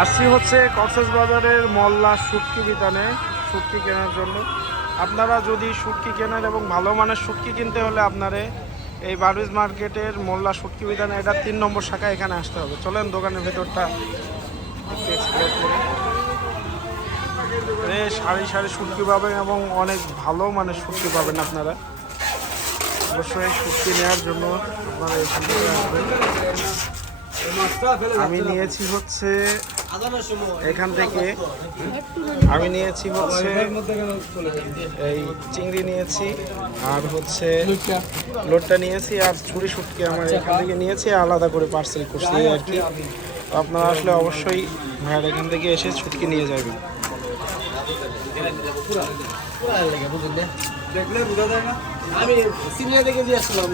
আসছি হচ্ছে কক্সবাজারের মোল্লা শুটকি বিতানে শুটকি কেনার জন্য। আপনারা যদি শুটকি কেনেন এবং ভালো মানের শুটকি কিনতে হলে আপনারা এই বারুইজ মার্কেটের মোল্লা শুটকি বিতানে, এটা 3 নম্বর শাখা, এখানে আসতে হবে। চলেন দোকানের ভেতরটা একটু এক্সপ্লোর করি। সারি সারি শুটকি পাবেন এবং অনেক ভালো মানের শুটকি পাবেন আপনারা। অবশ্যই শুটকি নেওয়ার জন্য আপনারা এখান থেকে আসবেন। আমি নিয়েছি হচ্ছে এখান থেকে, আমি নিয়েছি হচ্ছে এই চিংড়ি নিয়েছি, আর হচ্ছে লোটটা নিয়েছি, আর ছুরি শুটকি আমার এখান থেকে নিয়েছি, আলাদা করে পার্সেল করছি আর কি। আপনারা আসলে অবশ্যই ভাইয়ার এখান থেকে এসে শুটকি নিয়ে যাবেন। আমি সিনিয়র থেকে দিয়ে আসলাম।